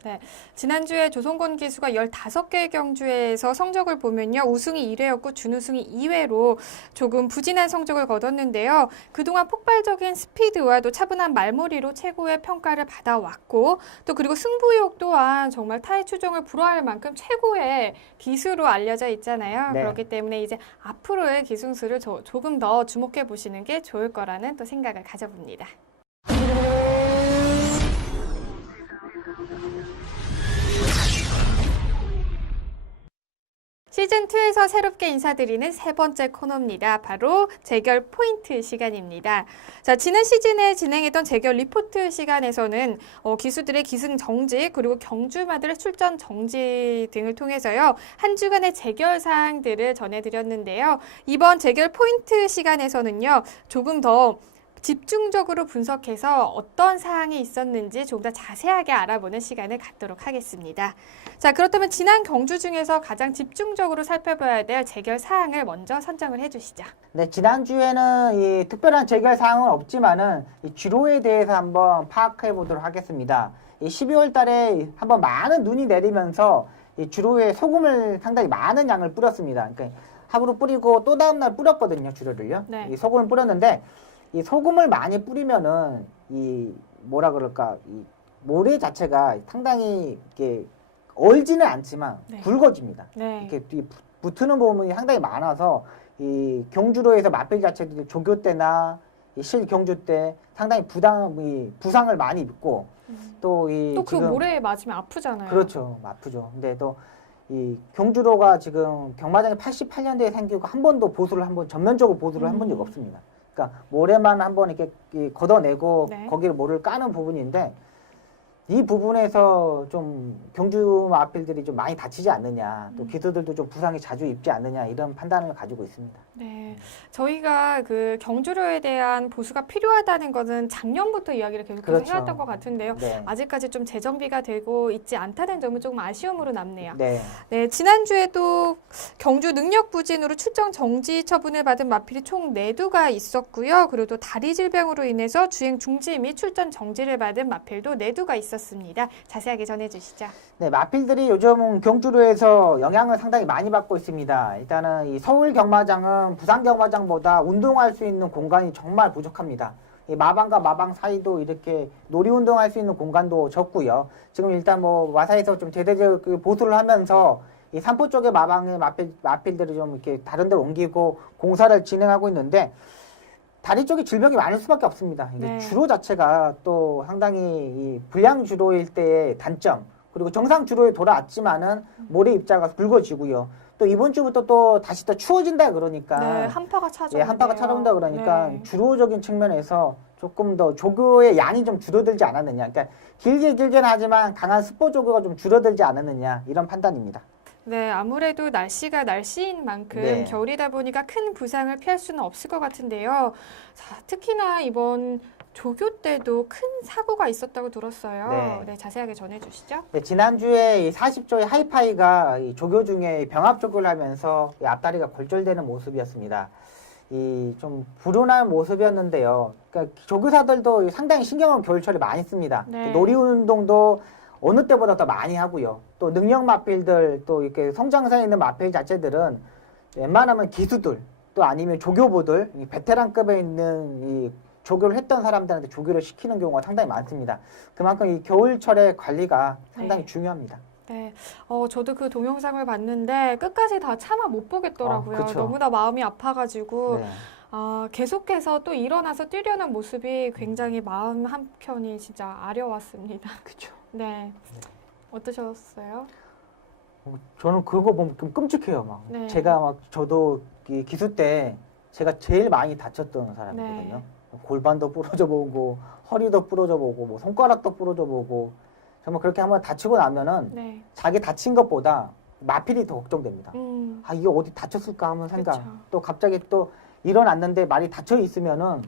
지난주에 조선권 기수가 15개 경주에서 성적을 보면요. 우승이 1회였고 준우승이 2회로 조금 부진한 성적을 거뒀는데요. 그동안 폭발적인 스피드와 또 차분한 말머리로 최고의 평가를 받아왔고 또 그리고 승부욕 또한 정말 타의 추종을 불허할 만큼 최고의 기수로 알려져 있잖아요. 네. 그렇기 때문에 이제 앞으로의 기승수를 조금 더 주목해 보시는 게 좋을 거라는 또 생각을 가져봅니다. 시즌2에서 새롭게 인사드리는 세 번째 코너입니다. 바로 재결 포인트 시간입니다. 자, 지난 시즌에 진행했던 재결 리포트 시간에서는 기수들의 기승 정지 그리고 경주마들의 출전 정지 등을 통해서요. 한 주간의 재결 사항들을 전해드렸는데요. 이번 재결 포인트 시간에서는요. 조금 더 집중적으로 분석해서 어떤 사항이 있었는지 조금 더 자세하게 알아보는 시간을 갖도록 하겠습니다. 자, 그렇다면 지난 경주 중에서 가장 집중적으로 살펴봐야 될 재결 사항을 먼저 선정을 해주시죠. 네, 지난주에는 이 특별한 재결 사항은 없지만은 이 주로에 대해서 한번 파악해 보도록 하겠습니다. 이 12월 달에 한번 많은 눈이 내리면서 이 주로에 소금을 상당히 많은 양을 뿌렸습니다. 그러니까 하루 뿌리고 또 다음날 뿌렸거든요, 주로를요. 네. 이 소금을 뿌렸는데 이 소금을 많이 뿌리면은 이 뭐라 그럴까 이 모래 자체가 상당히 이렇게 얼지는 않지만 네. 굵어집니다. 네. 이렇게 붙는 부분이 상당히 많아서 이 경주로에서 마필 자체들이 조교 때나 이 실경주 때 상당히 부상을 많이 입고 또 이 또 그 지금 모래에 맞으면 아프잖아요. 그렇죠, 아프죠. 근데 또 이 경주로가 지금 경마장이 88년도에 생기고 한 번도 전면적으로 보수를 한 적이 없습니다. 그러니까 모래만 한번 이렇게 걷어내고 네. 거기를 모래를 까는 부분인데 이 부분에서 좀 경주 마필들이 좀 많이 다치지 않느냐, 또 기수들도 좀 부상이 자주 입지 않느냐 이런 판단을 가지고 있습니다. 네, 저희가 그 경주로에 대한 보수가 필요하다는 것은 작년부터 이야기를 계속해서 그렇죠. 해왔던 것 같은데요. 네. 아직까지 좀 재정비가 되고 있지 않다는 점은 조금 아쉬움으로 남네요. 네. 네, 지난주에도 경주 능력 부진으로 출정 정지 처분을 받은 마필이 총 4두가 있었고요. 그리고 또 다리 질병으로 인해서 주행 중지 및 출전 정지를 받은 마필도 4두가 있었습니다. 자세하게 전해주시죠. 네, 마필들이 요즘 경주로에서 영향을 상당히 많이 받고 있습니다. 일단은 이 서울 경마장은 부산 경마장보다 운동할 수 있는 공간이 정말 부족합니다. 이 마방과 마방 사이도 이렇게 놀이 운동할 수 있는 공간도 적고요. 지금 일단 뭐 와사에서 좀 제대로 보수를 하면서 이 삼포 쪽의 마방의 마필들이 좀 이렇게 다른 데로 옮기고 공사를 진행하고 있는데 다리 쪽에 질병이 많을 수밖에 없습니다. 이게 네. 주로 자체가 또 상당히 이 불량 주로일 때의 단점, 그리고 정상 주로에 돌아왔지만은 모래 입자가 굵어지고요. 또 이번 주부터 또 다시 또 추워진다 그러니까 네, 한파가 찾아온대요. 예, 한파가 찾아온다 그러니까 네. 주로적인 측면에서 조금 더 조교의 양이 좀 줄어들지 않았느냐. 그러니까 길게는 하지만 강한 스포 조교가 좀 줄어들지 않았느냐 이런 판단입니다. 네, 아무래도 날씨가 날씨인 만큼 네. 겨울이다 보니까 큰 부상을 피할 수는 없을 것 같은데요. 자, 특히나 이번 조교 때도 큰 사고가 있었다고 들었어요. 네. 네, 자세하게 전해주시죠. 네, 지난주에 이 40조의 하이파이가 이 조교 중에 병합 조교를 하면서 이 앞다리가 골절되는 모습이었습니다. 이 좀 불운한 모습이었는데요. 그러니까 조교사들도 상당히 신경을 겨울철에 많이 씁니다. 네. 놀이 운동도 어느 때보다 더 많이 하고요. 또 능력 마필들, 또 이렇게 성장사에 있는 마필 자체들은 웬만하면 기수들, 또 아니면 조교부들, 이 베테랑급에 있는 이 조교를 했던 사람들한테 조교를 시키는 경우가 상당히 많습니다. 그만큼 이 겨울철의 관리가 상당히 네. 중요합니다. 네, 저도 그 동영상을 봤는데 끝까지 다 참아 못 보겠더라고요. 그쵸. 너무나 마음이 아파가지고 네. 계속해서 또 일어나서 뛰려는 모습이 굉장히 마음 한켠이 진짜 아려왔습니다. 그렇죠. 네, 어떠셨어요? 저는 그거 보면 좀 끔찍해요. 막 네. 제가 막 저도 이 기수 때 제가 제일 많이 다쳤던 사람이거든요. 네. 골반도 부러져 보고 허리도 부러져 보고 뭐 손가락도 부러져 보고 정말 그렇게 한번 다치고 나면은 네. 자기 다친 것보다 마필이 더 걱정됩니다. 아 이게 어디 다쳤을까 하면 생각. 그쵸. 또 갑자기 또 일어났는데 많이 다쳐 있으면은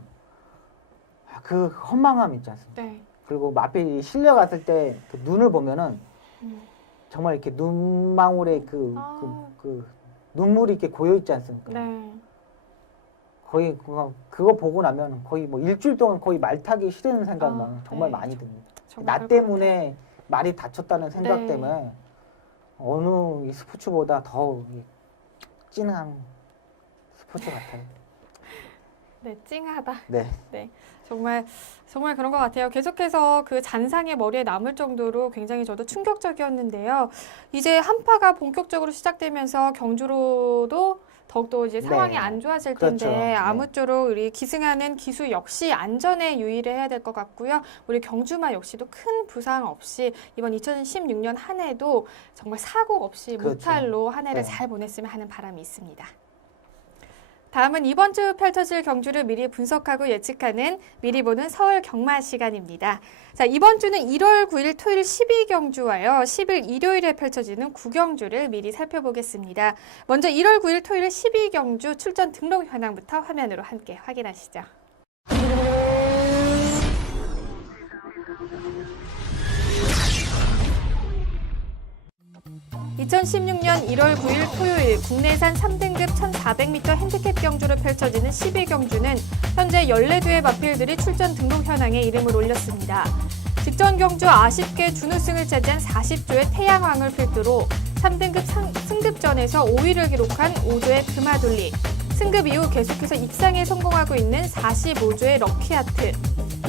그 허망함 있지 않습니까? 네. 그리고 마필이 실려갔을 때 그 눈을 보면은 음. 정말 이렇게 눈망울에 그 눈물이 이렇게 고여 있지 않습니까? 네. 거의 그거 보고 나면 거의 뭐 일주일 동안 거의 말 타기 싫은 생각만 정말 네. 많이 듭니다. 정말 나 그럴 것 때문에 말이 다쳤다는 생각 네. 때문에 어느 이 스포츠보다 더 찐한 스포츠 같아요. 네, 찡하다. 네. 네, 정말 그런 것 같아요. 계속해서 그 잔상이 머리에 남을 정도로 굉장히 저도 충격적이었는데요. 이제 한파가 본격적으로 시작되면서 경주로도 더욱더 이제 상황이 네. 안 좋아질 그렇죠. 텐데 네. 아무쪼록 우리 기승하는 기수 역시 안전에 유의를 해야 될 것 같고요. 우리 경주마 역시도 큰 부상 없이 이번 2016년 한 해도 정말 사고 없이 그렇죠. 무탈로 한 해를 네. 잘 보냈으면 하는 바람이 있습니다. 다음은 이번 주 펼쳐질 경주를 미리 분석하고 예측하는 미리 보는 서울 경마 시간입니다. 자, 이번 주는 1월 9일 토요일 12경주와요. 10일 일요일에 펼쳐지는 9경주를 미리 살펴보겠습니다. 먼저 1월 9일 토요일 12경주 출전 등록 현황부터 화면으로 함께 확인하시죠. 2016년 1월 9일 토요일 국내산 3등급 1400m 핸디캡 경주로 펼쳐지는 12경주는 현재 14두의 마필들이 출전 등록 현황에 이름을 올렸습니다. 직전 경주 아쉽게 준우승을 차지한 40조의 태양왕을 필두로 3등급 승급전에서 5위를 기록한 5조의 금화둘리, 승급 이후 계속해서 입상에 성공하고 있는 45조의 럭키하트,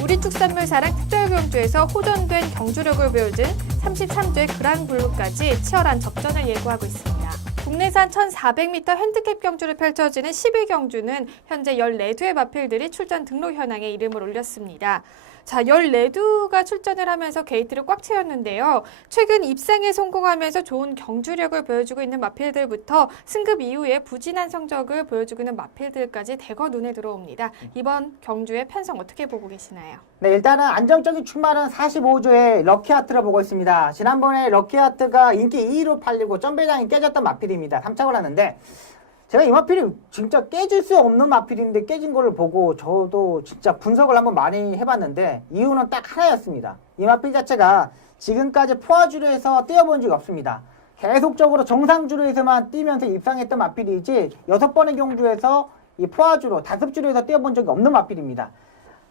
우리 축산물사랑 특별경주에서 호전된 경주력을 보여준 33조의 그랑블루까지 치열한 접전을 예고하고 있습니다. 국내산 1400m 핸디캡 경주를 펼쳐지는 12경주는 현재 14두의 마필들이 출전 등록 현황에 이름을 올렸습니다. 자, 14두가 출전을 하면서 게이트를 꽉 채웠는데요. 최근 입상에 성공하면서 좋은 경주력을 보여주고 있는 마필들부터 승급 이후에 부진한 성적을 보여주고 있는 마필들까지 대거 눈에 들어옵니다. 이번 경주의 편성 어떻게 보고 계시나요? 네, 일단은 안정적인 출마는 45조의 럭키하트를 보고 있습니다. 지난번에 럭키하트가 인기 2위로 팔리고 점배장이 깨졌던 마필입니다. 3착을 하는데 제가 이 마필이 진짜 깨질 수 없는 마필인데 깨진 거를 보고 저도 진짜 분석을 한번 많이 해봤는데 이유는 딱 하나였습니다. 이 마필 자체가 지금까지 포화주로에서 뛰어본 적이 없습니다. 계속적으로 정상주로에서만 뛰면서 입상했던 마필이지 6번의 경주에서 이 포화주로, 다습주로에서 뛰어본 적이 없는 마필입니다.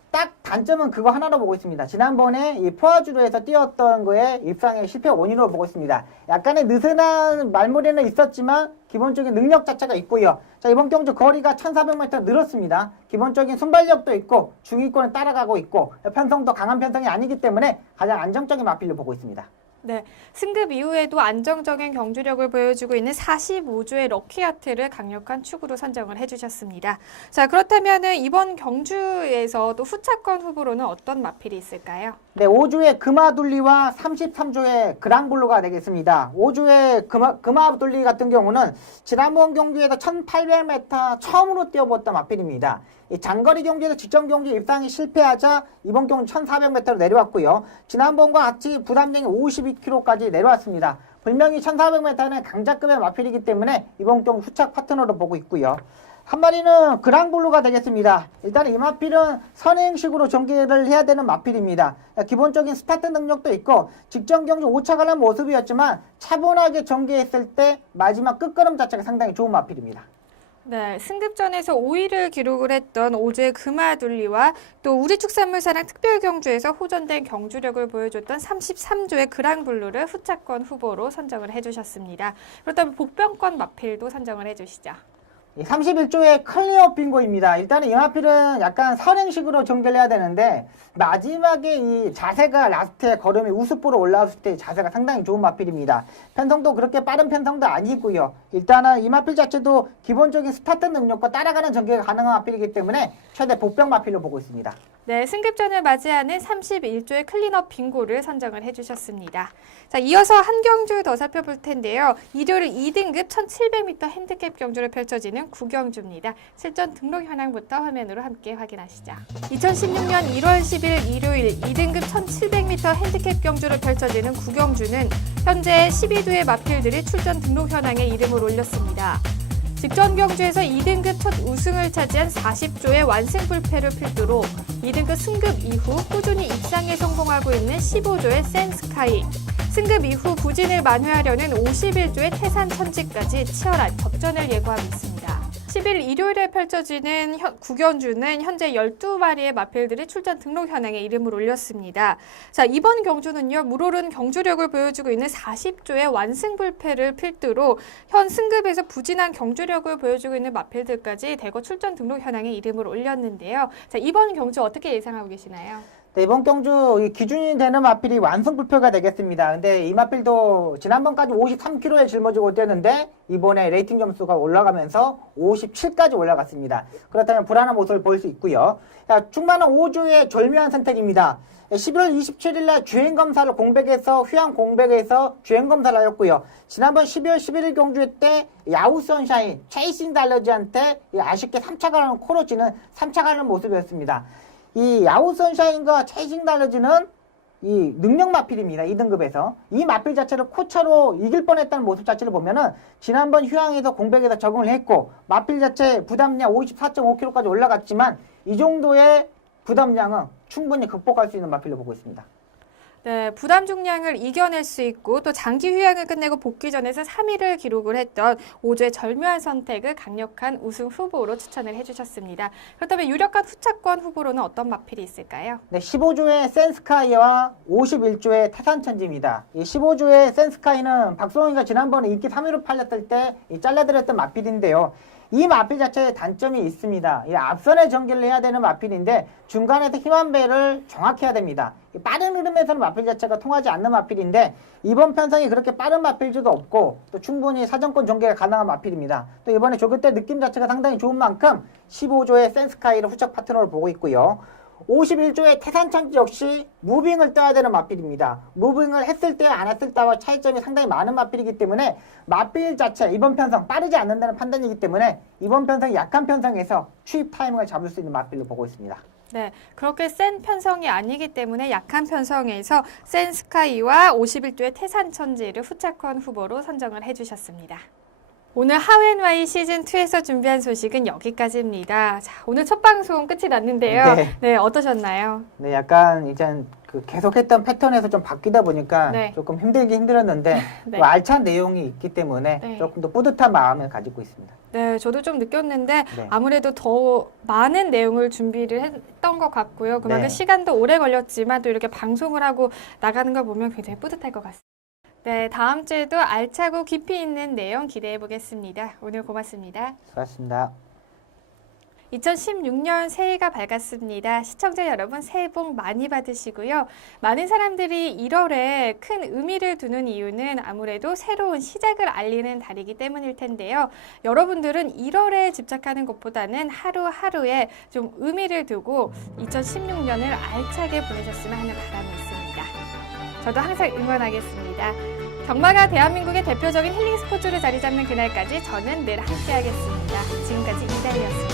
딱 단점은 그거 하나로 보고 있습니다. 지난번에 이 포화주로에서 뛰었던 거에 입상의 실패 원인으로 보고 있습니다. 약간의 느슨한 말머리는 있었지만 기본적인 능력 자체가 있고요. 자, 이번 경주 거리가 1400m 늘었습니다. 기본적인 순발력도 있고 중위권을 따라가고 있고 편성도 강한 편성이 아니기 때문에 가장 안정적인 마필로 보고 있습니다. 네, 승급 이후에도 안정적인 경주력을 보여주고 있는 45조의 럭키하트를 강력한 축으로 선정을 해주셨습니다. 자, 그렇다면 이번 경주에서 또 후차권 후보로는 어떤 마필이 있을까요? 네, 5조의 금화둘리와 33조의 그랑블루가 되겠습니다. 5조의 금화둘리 같은 경우는 지난번 경주에서 1800m 처음으로 뛰어봤던 마필입니다. 이 장거리 경주에서 직전 경주 입상이 실패하자 이번 경주 1400m로 내려왔고요. 지난번과 같이 부담량이 52kg까지 내려왔습니다. 분명히 1400m는 강자급의 마필이기 때문에 이번 경주 후착 파트너로 보고 있고요. 한 마리는 그랑블루가 되겠습니다. 일단 이 마필은 선행식으로 전개를 해야 되는 마필입니다. 기본적인 스타트 능력도 있고 직전 경주 5착을 한 모습이었지만 차분하게 전개했을 때 마지막 끝걸음 자체가 상당히 좋은 마필입니다. 네, 승급전에서 5위를 기록을 했던 5조의 금화둘리와 또 우리 축산물사랑 특별경주에서 호전된 경주력을 보여줬던 33조의 그랑블루를 후차권 후보로 선정을 해주셨습니다. 그렇다면 복병권 마필도 선정을 해주시죠. 31조의 클리어 빙고입니다. 일단은 이 마필은 약간 선행식으로 전개를 해야 되는데 마지막에 이 자세가 라스트에 걸음이 우습보로 올라왔을 때 자세가 상당히 좋은 마필입니다. 편성도 그렇게 빠른 편성도 아니고요. 일단은 이 마필 자체도 기본적인 스타트 능력과 따라가는 전개가 가능한 마필이기 때문에 최대 복병 마필로 보고 있습니다. 네, 승급전을 맞이하는 31조의 클린업 빙고를 선정을 해주셨습니다. 자, 이어서 한 경주 더 살펴볼 텐데요. 일요일 2등급 1700m 핸디캡 경주를 펼쳐지는 9경주입니다. 실전 등록 현황부터 화면으로 함께 확인하시죠. 2016년 1월 10일 일요일 2등급 1700m 핸디캡 경주를 펼쳐지는 9경주는 현재 12두의 마필들이 출전 등록 현황에 이름을 올렸습니다. 직전 경주에서 2등급 첫 우승을 차지한 40조의 완승불패를 필두로 2등급 승급 이후 꾸준히 입상에 성공하고 있는 15조의 센스카이, 승급 이후 부진을 만회하려는 51조의 태산천지까지 치열한 접전을 예고하고 있습니다. 10일 일요일에 펼쳐지는 9경주는 현재 12마리의 마필들이 출전 등록 현황에 이름을 올렸습니다. 자, 이번 경주는요, 물오른 경주력을 보여주고 있는 40조의 완승불패를 필두로 현 승급에서 부진한 경주력을 보여주고 있는 마필들까지 대거 출전 등록 현황에 이름을 올렸는데요. 자, 이번 경주 어떻게 예상하고 계시나요? 네, 이번 경주 이 기준이 되는 마필이 완승불표가 되겠습니다. 근데 이 마필도 지난번까지 53kg에 짊어지고 뛰었는데 이번에 레이팅 점수가 올라가면서 57까지 올라갔습니다. 그렇다면 불안한 모습을 보일 수 있고요. 자, 충만한 5주의 절묘한 선택입니다. 11월 27일 날 주행검사를 공백에서 휴양 공백에서 주행검사를 하였고요. 지난번 12월 11일 경주 때 야후 선샤인 체이싱 달러지한테 아쉽게 3차 가는 코로지는 3차 가는 모습이었습니다. 이 야후 선샤인과 체이싱 달러지는 이 능력 마필입니다. 2등급에서. 이 마필 자체를 코차로 이길 뻔했다는 모습 자체를 보면은 지난번 휴양에서 공백에서 적응을 했고 마필 자체 부담량 54.5kg까지 올라갔지만 이 정도의 부담량은 충분히 극복할 수 있는 마필로 보고 있습니다. 네, 부담 중량을 이겨낼 수 있고 또 장기 휴양을 끝내고 복귀전에서 3위를 기록을 했던 5주의 절묘한 선택을 강력한 우승 후보로 추천을 해주셨습니다. 그렇다면 유력한 후차권 후보로는 어떤 마필이 있을까요? 네, 15주의 센스카이와 51주의 태산천지입니다. 이 15주의 센스카이는 박소영이가 지난번에 인기 3위로 팔렸을 때 잘라드렸던 마필인데요. 이 마필 자체에 단점이 있습니다. 이 앞선에 전개를 해야 되는 마필인데 중간에서 힘한 배를 정확히 해야 됩니다. 빠른 흐름에서는 마필 자체가 통하지 않는 마필인데 이번 편성이 그렇게 빠른 마필주도 없고 또 충분히 사정권 전개가 가능한 마필입니다. 또 이번에 조교 때 느낌 자체가 상당히 좋은 만큼 15조의 센스카이를 후적 파트너로 보고 있고요. 51조의 태산천지 역시 무빙을 떠야 되는 마필입니다. 무빙을 했을 때와 안 했을 때와 차이점이 상당히 많은 마필이기 때문에 마필 자체 이번 편성 빠르지 않는다는 판단이기 때문에 이번 편성이 약한 편성에서 추입 타이밍을 잡을 수 있는 마필로 보고 있습니다. 네, 그렇게 센 편성이 아니기 때문에 약한 편성에서 센스카이와 51조의 태산천지를 후차권 후보로 선정을 해주셨습니다. 오늘 하웬와이 시즌2에서 준비한 소식은 여기까지입니다. 자, 오늘 첫 방송 끝이 났는데요. 네, 어떠셨나요? 네, 약간 이제 그 계속했던 패턴에서 좀 바뀌다 보니까 네. 조금 힘들었는데 네. 또 알찬 내용이 있기 때문에 네. 조금 더 뿌듯한 마음을 가지고 있습니다. 네, 저도 좀 느꼈는데 네. 아무래도 더 많은 내용을 준비를 했던 것 같고요. 그만큼 네. 시간도 오래 걸렸지만 또 이렇게 방송을 하고 나가는 걸 보면 굉장히 뿌듯할 것 같습니다. 네, 다음 주에도 알차고 깊이 있는 내용 기대해 보겠습니다. 오늘 고맙습니다. 수고하셨습니다. 2016년 새해가 밝았습니다. 시청자 여러분 새해 복 많이 받으시고요. 많은 사람들이 1월에 큰 의미를 두는 이유는 아무래도 새로운 시작을 알리는 달이기 때문일 텐데요. 여러분들은 1월에 집착하는 것보다는 하루하루에 좀 의미를 두고 2016년을 알차게 보내셨으면 하는 바람이 있습니다. 저도 항상 응원하겠습니다. 경마가 대한민국의 대표적인 힐링 스포츠로 자리 잡는 그날까지 저는 늘 함께하겠습니다. 지금까지 이다희였습니다.